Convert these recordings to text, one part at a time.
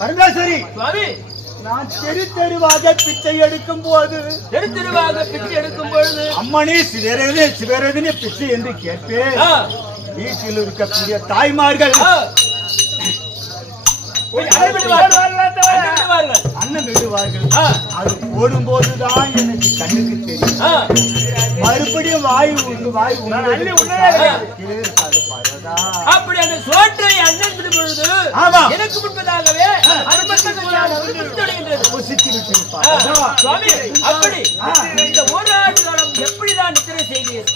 பரமேஸ்வரி, நான் தெரு தெருவாக பிச்சை எடுக்கும் பொழுது அம்மனே சிவரதனே பிச்சை என்று கேட்பேன். வீட்டில் இருக்கக்கூடிய தாய்மார்கள் அண்ணன் விடுவார்கள். அது போடும்போதுதான் எனக்கு கண்ணுக்கு தெரியும். மறுபடியும் வாய் அப்படி அந்த சோற்றை அண்ணன் விடும் பொழுது எனக்கு முன்பதாகவே அப்படி இந்த ஓராண்டு காலம் எப்படிதான் நித்திரை செய்தீர்?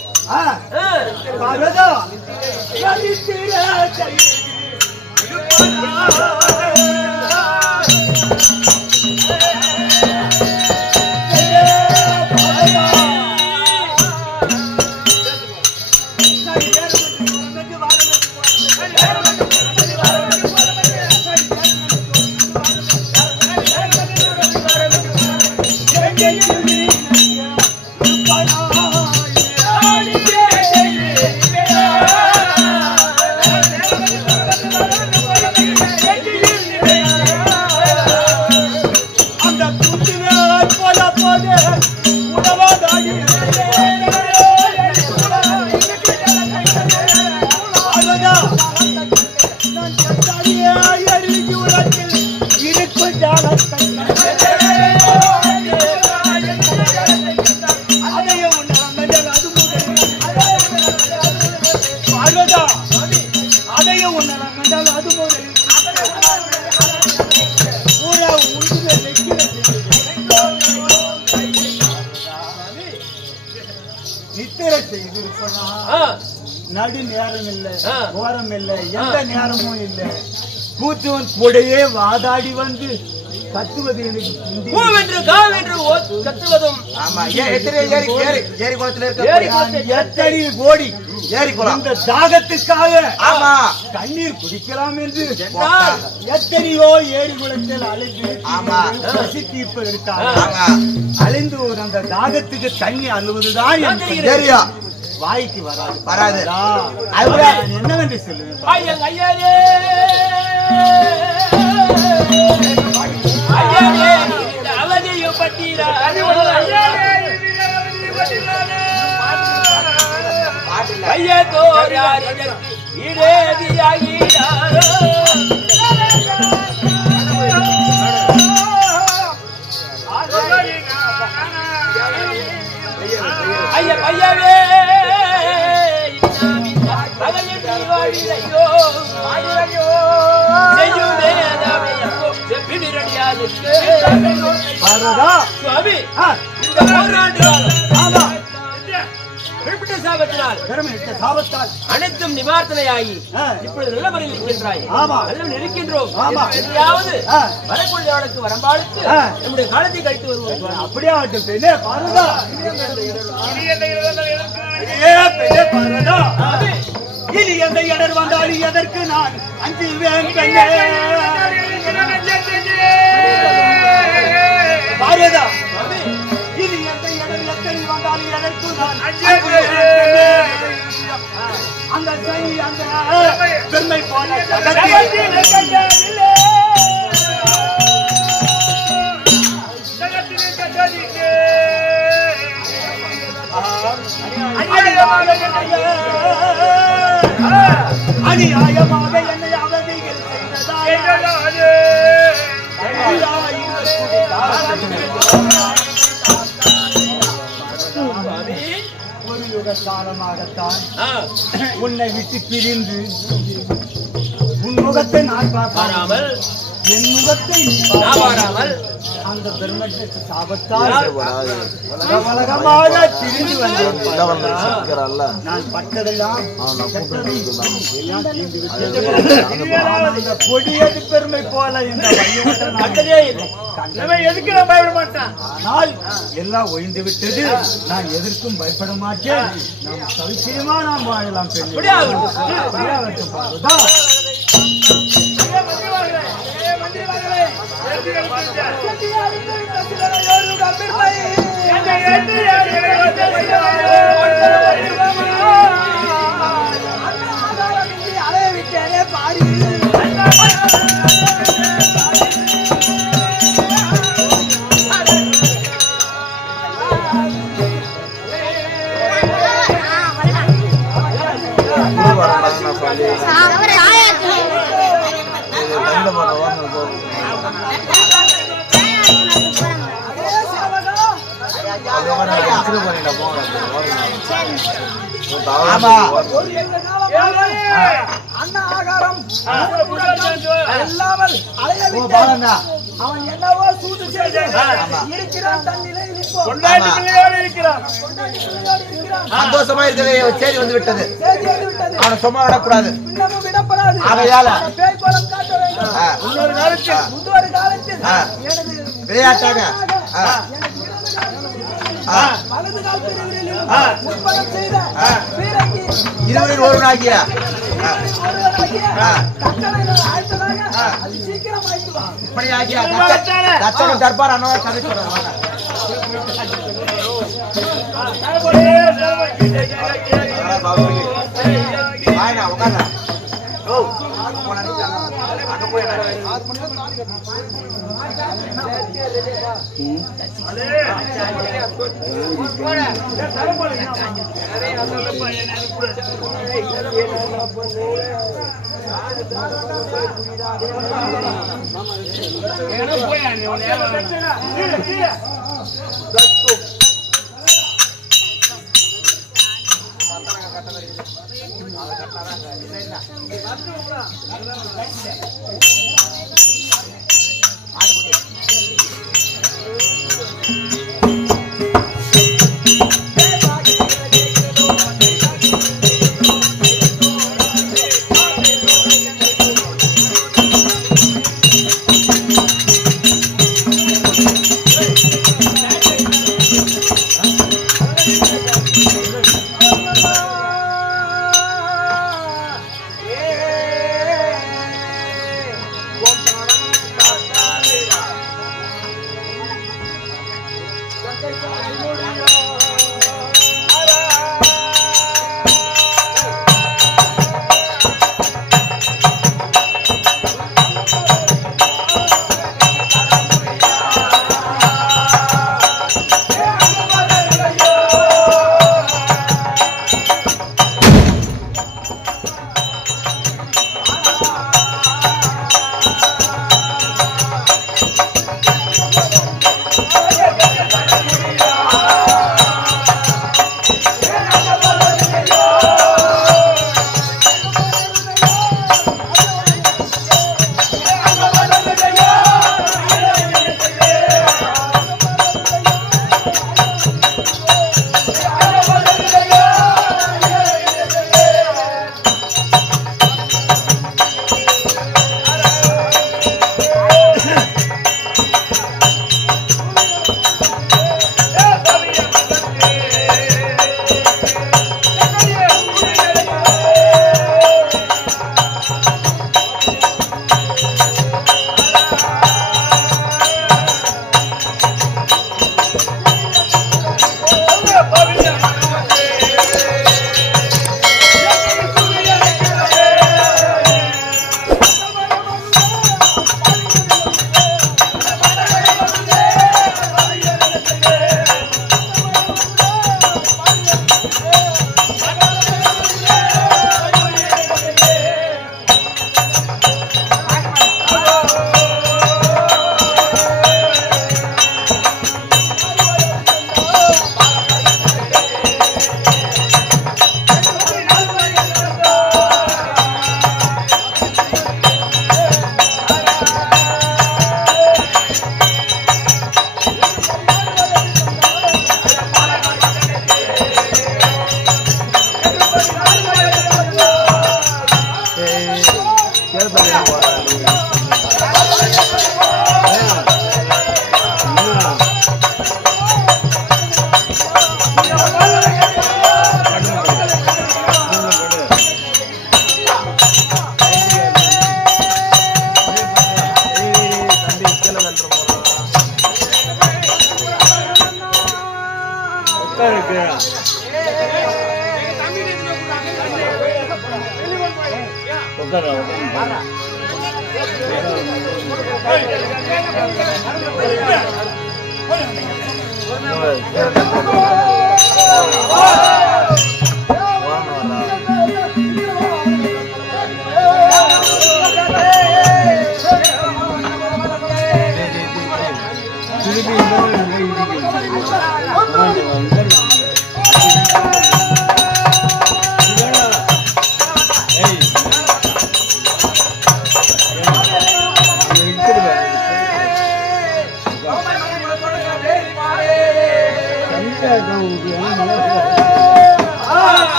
நடு நேரம் இல்ல, ஓரம் இல்ல, எந்த நேரமும் இல்ல. கூத்துவன் கூடையே வாதாடி வந்து கத்துவது எனக்கு கத்துவதும் எத்தனை கோடி இந்த தாகத்துக்காக கண்ணீர் குடிக்கலாம் என்று எத்தனையோ ஏரி குளத்தில் அழைந்து பசி தீர்ப்பதற்காக அலைந்து அந்த தாகத்துக்கு தண்ணி அழுவதுதான் வாய்க்கு வராது. என்னவென்று சொல்லுவேன்? அனைத்தும் நிவார்த்தனையாகி இப்பொழுது நல்ல முறையில் இருக்கின்றாய். இருக்கின்றோம். வரக்கூடிய வரம்பாளுக்கு நம்முடைய காலத்தை கழித்து வருவோம். அப்படியே இனி எந்த இடர் வந்தாலும் எதற்கு நான் அஞ்சுவேன்? பாரதா அநியாயமாக என்னை அவதிகள் செய்ததாலே ஒரு யுக காலமாகத்தான் உன்னை விட்டு பிரிந்து உன் முகத்தை நான் பார்க்காமல் என் முகத்தை பாராமல் அந்த பெருமனுக்கு சாபத்தால் உலகமாக திரிந்து வந்தேன். நான் பட்டதெல்லாம் கொடியது பெருமை போல இந்த எதுக்கு நான் பயப்பட மாட்டேன். ஆனால் எல்லாம் ஒழிந்து விட்டது. நான் எதற்கும் பயப்பட மாட்டேன். நாம் சௌக்கியமா நாம் வாழலாம். அவன் என்னவோ சூது செய்து இருக்கிறான். தன்னிலை சந்தோஷமா இருக்கிற செய்தி வந்து விட்டது. அவனை சும்மா விடக்கூடாது. ஆகையால விளையாட்டாக இருவரில் ஒருவனாகிய இப்படியாகிய தச்சகன் தர்பார் அண்ணா கதை சொல்றாங்க.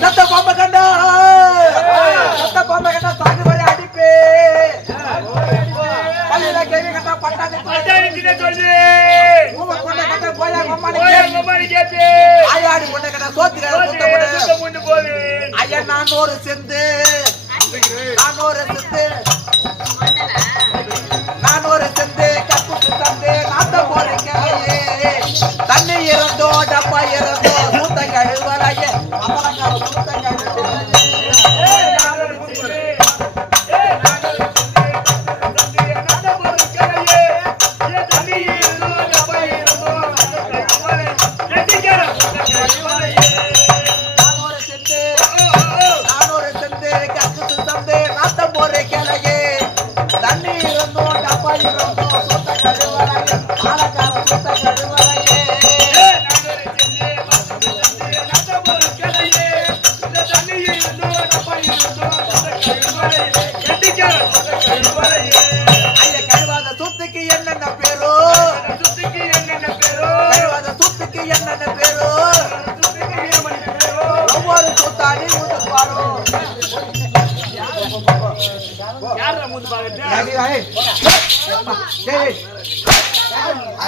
சத்த பாம்பை கண்டா சத்த பாம்பை கண்டா சாகு வரை அடிப்பே பள்ளியில கேள்வி கண்டா பட்டாணி சொல்லு ஊம கொண்ட கண்டா போயா கொம்மாடி கேட்டு ஆயாடி கொண்ட கண்டா சோத்திர முண்டு போடு ஐயா நான் ஒரு செந்து கப்புக்கு தந்து நாத்த போறீங்க தண்ணி இறந்தோ டப்பா இறந்தோ மூத்த கழுவராய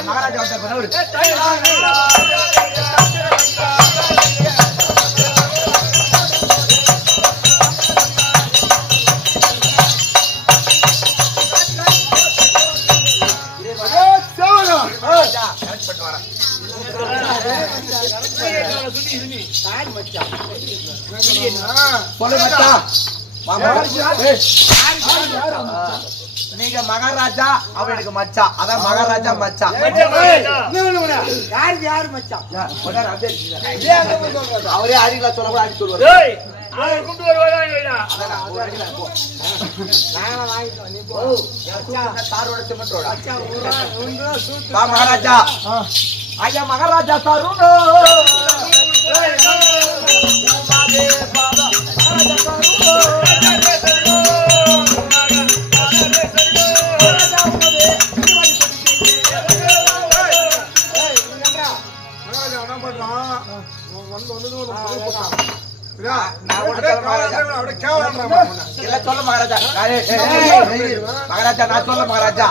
மகாராஜா வந்த பிறகு நீங்க மகாராஜா அவன் எனக்கு மச்சா அதான் மகாராஜா மச்சா யாரு மச்சான் அவரே அடிகளா சொல்ல கூட அடி சொல்லுவாரு மகாராஜா ஐயா மகாராஜா தருணோ சொல்ல மகாராஜா மகாராஜா நான் சொல்ல மகாராஜா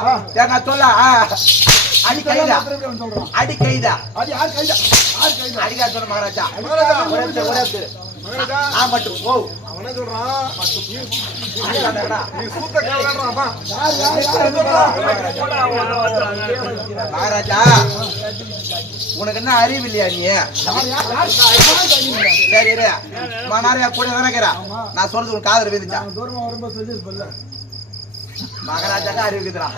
நான் சொல்ல அடி கைதா அடி கைதா அடிக்கா சொல்ல மகாராஜா நான் மட்டும் போ மகாராஜா உனக்கு என்ன அறிவு இல்லையா நீ சரி நிறைய கூட நினைக்கிறா நான் சொல்றது உனக்கு காதல் விதிச்சா மகாராஜாக்கு அறிவிக்குதுடா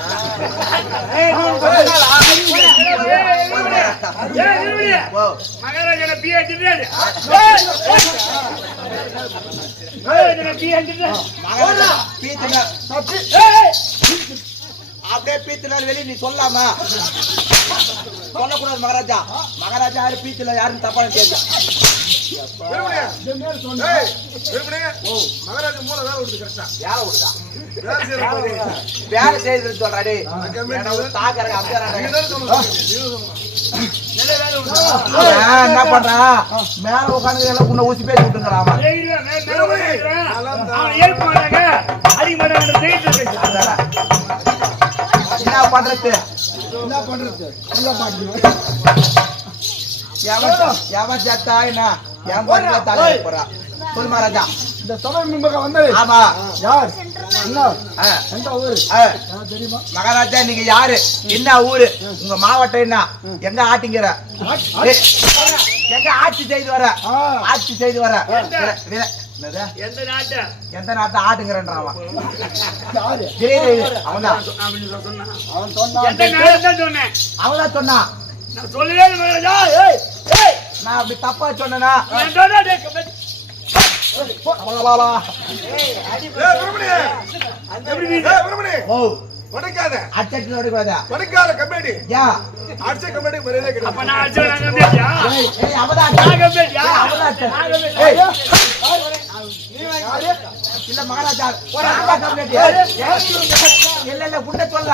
அப்படியே பீத்தினார் வெளியே நீ சொல்லாமா சொல்லக்கூடாது மகாராஜா மகாராஜா யாரு பீத்துல யாருன்னு தப்பான கேட்க வேலை செய்து சொல்றாடி என்ன பண்றான் மேல உட்காந்து எல்லாம் உன்னை ஊசி பேசி விட்டுங்கிறான் என்ன பண்றது எவன் ஜத்தா என்ன என் போறா சொல் மகாராஜா இந்த சபை முன்பக வந்தது ஆமா யார் எந்த ஊரு தெரியுமா மகாராஜா நீங்க யாரு என்ன ஊரு உங்க மாவட்டம் என்ன எங்க ஆட்டிங்கிற எங்க ஆட்சி செய்து வர ஆட்சி செய்து வர எந்த நாட்டை ஆட்டுங்கிறான் அவன்தான் சொன்னான் நான் அப்படி தப்பா சொன்னா இல்ல மகாராஜா இல்ல குண்ட சொல்ல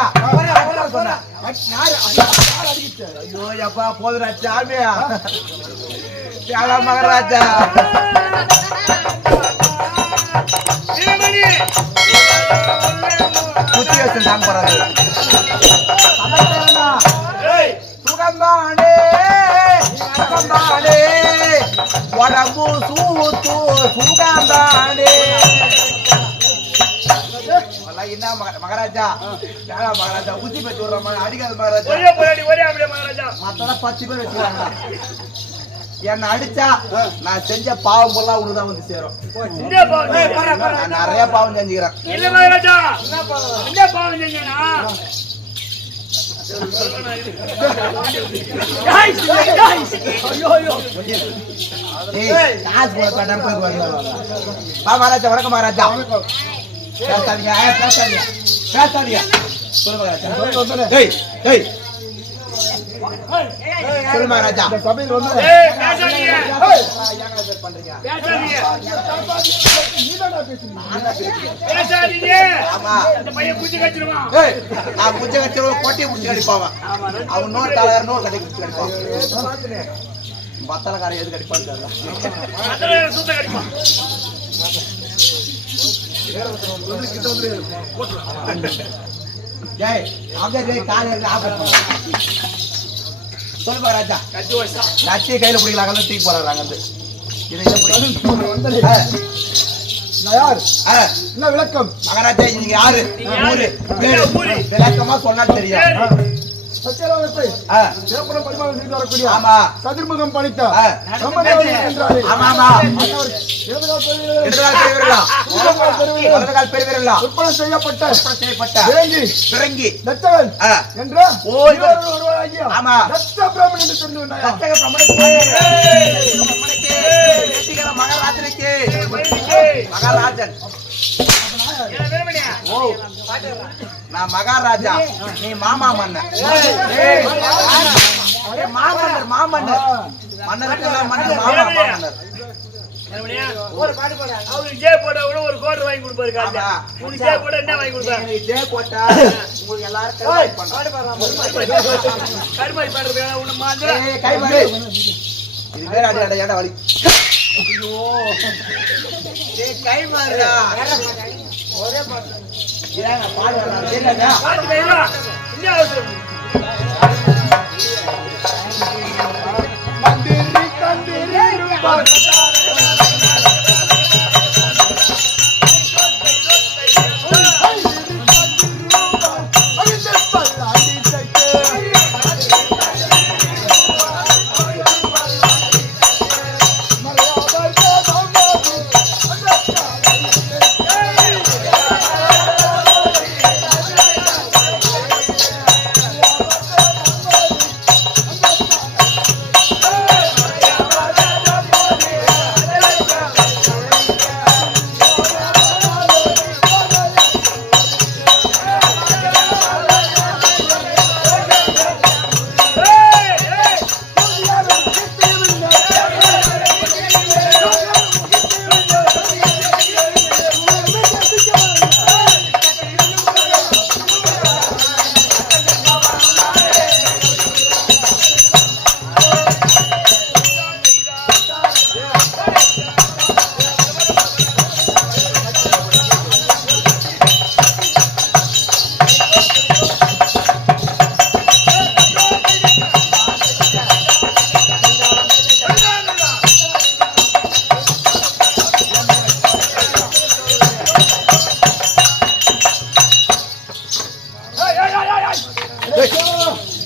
ஐயோ அப்பா போதுரா சாமியா மகாராஜா குச்சி வச்சு நான் போறது சுகம்பானே சுகம்பானே உடம்பு சூத்து சுகம்பானே என்ன மகாராஜா மகாராஜா குச்சி பச்சு விடுற அடிக்காத மகாராஜா மத்தெல்லாம் 10 பேர் வச்சுக்கிறாங்க என்ன அடிச்சா நான் செஞ்ச பாவம் போலாம் உனக்குதான் வந்து சேரும் நான் நிறைய பாவம் செஞ்சுக்கிறேன் மகாராஜா வணக்கம் மகாராஜா பேசாதீங்க பேசாதீங்க பேசாதீங்க சொல்லு மகாராஜா சபையில் வந்து கொட்டி குடிச்சு அடிப்பான் அவன் நோர் தலைவர் நோர் கட்டி குடிச்சு அடிப்பான் பத்தலக்காரன் எது கடிப்பான் ஜெய் அங்கே காலையில் ஆபத்து சொல்லு மகாராஜா. கட்சியை கையில பிடிக்கலாங்க தூக்கி போறாங்க வந்து என்ன விளக்கம் மகாராஜா? நீங்க யாரு? விளக்கமா சொன்னா தெரியும். சதுர்முகம் பணித்த செய்யப்பட்ட மகாராஜனுக்கு மகாராஜன் நான் மகாராஜா, நீ மாமா மன்னர். மாமன்னர் மாமன்னர் மன்னருக்கெல்லாம் மன்னர் மாமா மன்னர். ஒரு கோடு வாங்கி கொடுப்பாரு. என்ன வாங்கி கொடுப்பாரு? போட்டா உங்களுக்கு எல்லாரும் கருமாய் பாடுறது கை மாறு. இது வேற அடி அட வலி. கை மாறுடா. ஒரே பாட்டு பாடு மகாராஜா.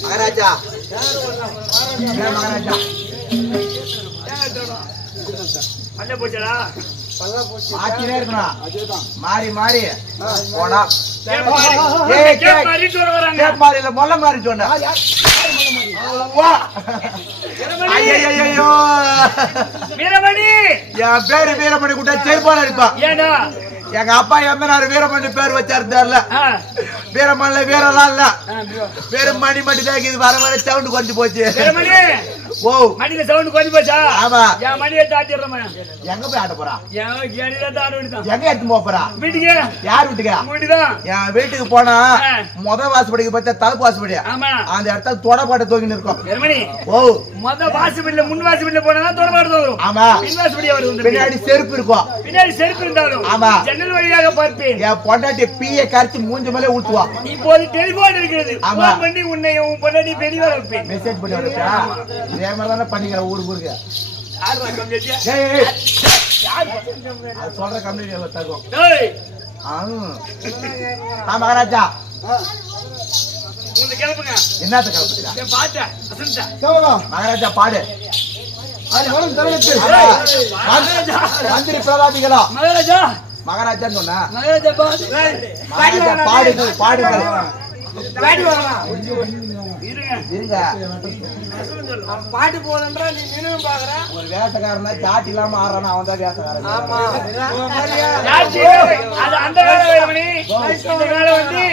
மகாராஜா மாத்தினே இருக்கணும். மாறி மாறி போனா மாறில மொல்ல மாறி சொன்ன. வீரமணி, என் பேரு வீரமணி கூட்ட செருப்பான இருப்பா. எங்க அப்பா எம்பனாரு வீரமணி பேர் வச்சாரு தெரியல. வீரமணில வீரலாம் இல்ல, வெறும் மணி மட்டும் தான் இது. வர வர சவுண்ட் குறைஞ்சு போச்சு. ஓ மணில சவுண்ட் குறைஞ்சு போச்சா? ஆமா. என் மணியை தாட்டிடுறேன். எங்க போய் ஆட்ட போறா? எங்க எடுத்து போறா? வீட்டுக்கு. யார் வீட்டுக்கா? என் வீட்டுக்கு போனா முத வாசப்படிக்கு பார்த்தா தலப்பு வாசப்படியா அந்த இடத்துல தொடப்பாட்ட தூக்கின்னு இருக்கும். ஓ முத வாசப்படியில முன் வாசப்படியில போனா தொடப்பாடு தோறும். ஆமா. பின் வாசப்படியா வருது. பின்னாடி செருப்பு இருக்கும். பின்னாடி செருப்பு இருந்தாலும் ஆமா ஜன்னல் வழியாக பார்ப்பேன். என் பொண்டாட்டி பீய கரைச்சு மூஞ்சி மேலே ஊத்துவா. இப்போது டெலிபோன் இருக்கிறது. போன் பண்ணி உன்னை உன் பொண்டாட்டி பெரிய வர வைப்பேன். மெசேஜ் பண்ணி வரச்சா? இதே மாதிரி தானே பண்ணிக்கிற ஊருக்கு ஊருக்கு. சொல்ற கம்யூனிட்டி தருவோம். மகாராஜா என்னத்த கிளப்புங்க? மகாராஜா பாடு. மந்திரி பிரதாபிகளா மகாராஜா சொன்ன பாடுங்கள் பாடுங்கள். பாட்டு போதன்றா நீ நின்னு பாக்குற. ஒரு வேஷக்காரனா சாட்டி இல்லாம ஆடுறானா அவன் தான் வேஷக்காரன். ஆமா அது அந்த கால வேறமணி. இந்த கால வந்து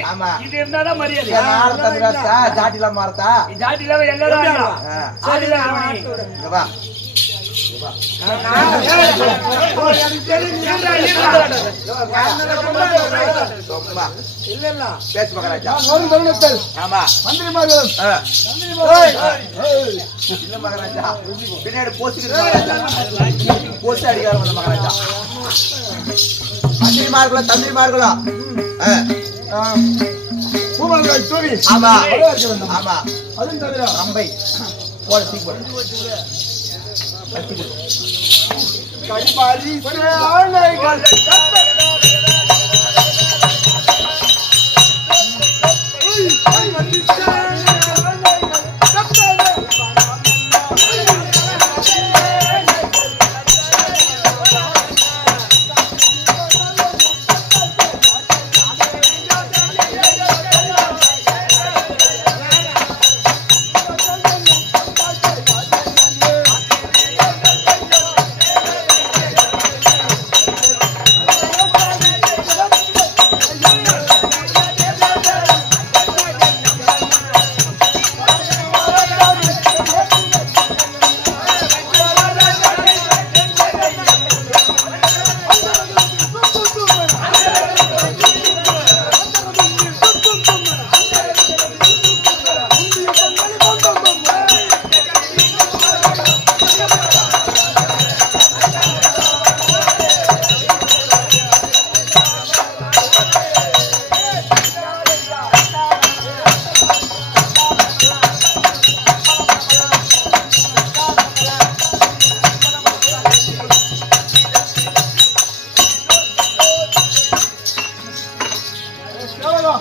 இது இருந்தாதான் மரியாதை. யார தந்துடா சாட்டி இல்லாம ஆறதா? சாட்டி இல்லாம எல்லதான் இல்ல. சாட்டி இல்லாம இங்க வா. பேசு மகாராஜா. பின்னாடி போஸ்ட் அடிக்கார மகாராஜா. மந்திரிமார்களோ தந்திரிமார்களோ ஆமா ஆமா. அதுவும் தவிர ரம்பை போட சீக்கிரம்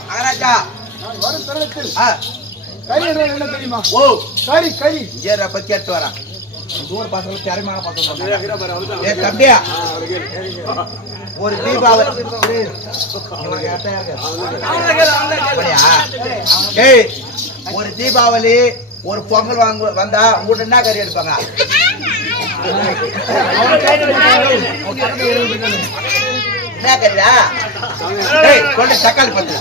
மகாராஜா வரும் தருணத்தில் ஆ, கறி என்றால் என்ன தெரியுமா? ஓ கறி கறி ஏற பத்தி கேட்டு வரேன் தூர பசங்க திறமையாக பார்த்தோம். ஏ தம்பியா ஒரு தீபாவளி அப்படியா? ஏய் ஒரு தீபாவளி ஒரு பொங்கல் வந்தா உங்கள்கிட்ட என்ன கறி எடுப்பாங்க? என்ன கறியா? ஏய் கொண்டு தக்காளி பத்து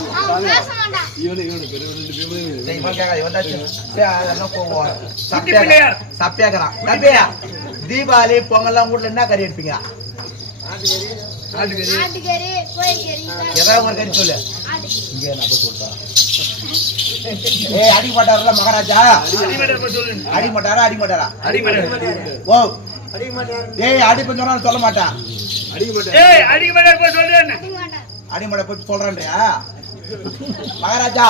சப்பியாக்குறான். தம்பியா தீபாவளி பொங்கல்லாம் வீட்டுல என்ன கறி எடுப்பீங்க? ஏதாவது ஒரு கறி சொல்லு. இங்கே நான் சொல்லிட்டேன். ஏய் அடி மாட்டாரா மகாராஜா? அடி மாட்டாரா? ஓ ஏய் அடி கொஞ்சம் சொல்ல மாட்டான். அடிமடை போய் சொல்றேன்றியா மகாராஜா?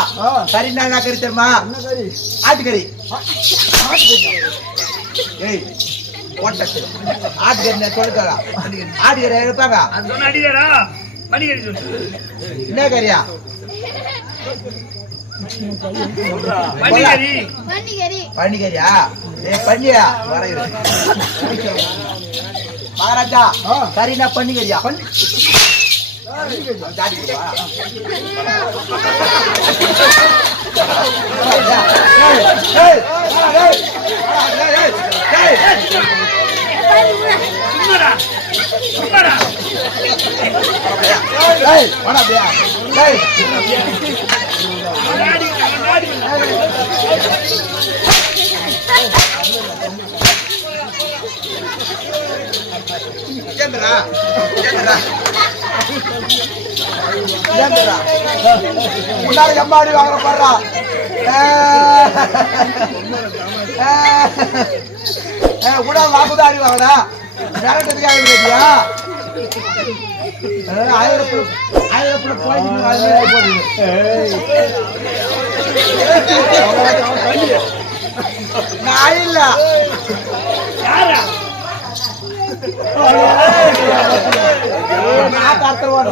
கறி என்ன கறி தெரியுமா? ஆட்டுக்கறி. ஏய் ஆட்டுக்கறி சொல்லித்தரா. ஆட்டுக்கறி எடுப்பாங்க. என்ன கறியா? பன்னிக்கறியா? ஏய் பன்னியா வரையிரு மகாராஜா. கறினா பன்னிக்கறியா? முன்னாடி எம்மாடி வாங்குற பாடுறா. கூட வாக்குதாடி வாங்கடா. மிரட்டதுக்கு ஆகிடுறியா? ஆயிரப்புல போய் நான் இல்ல நான் கத்துவோம்.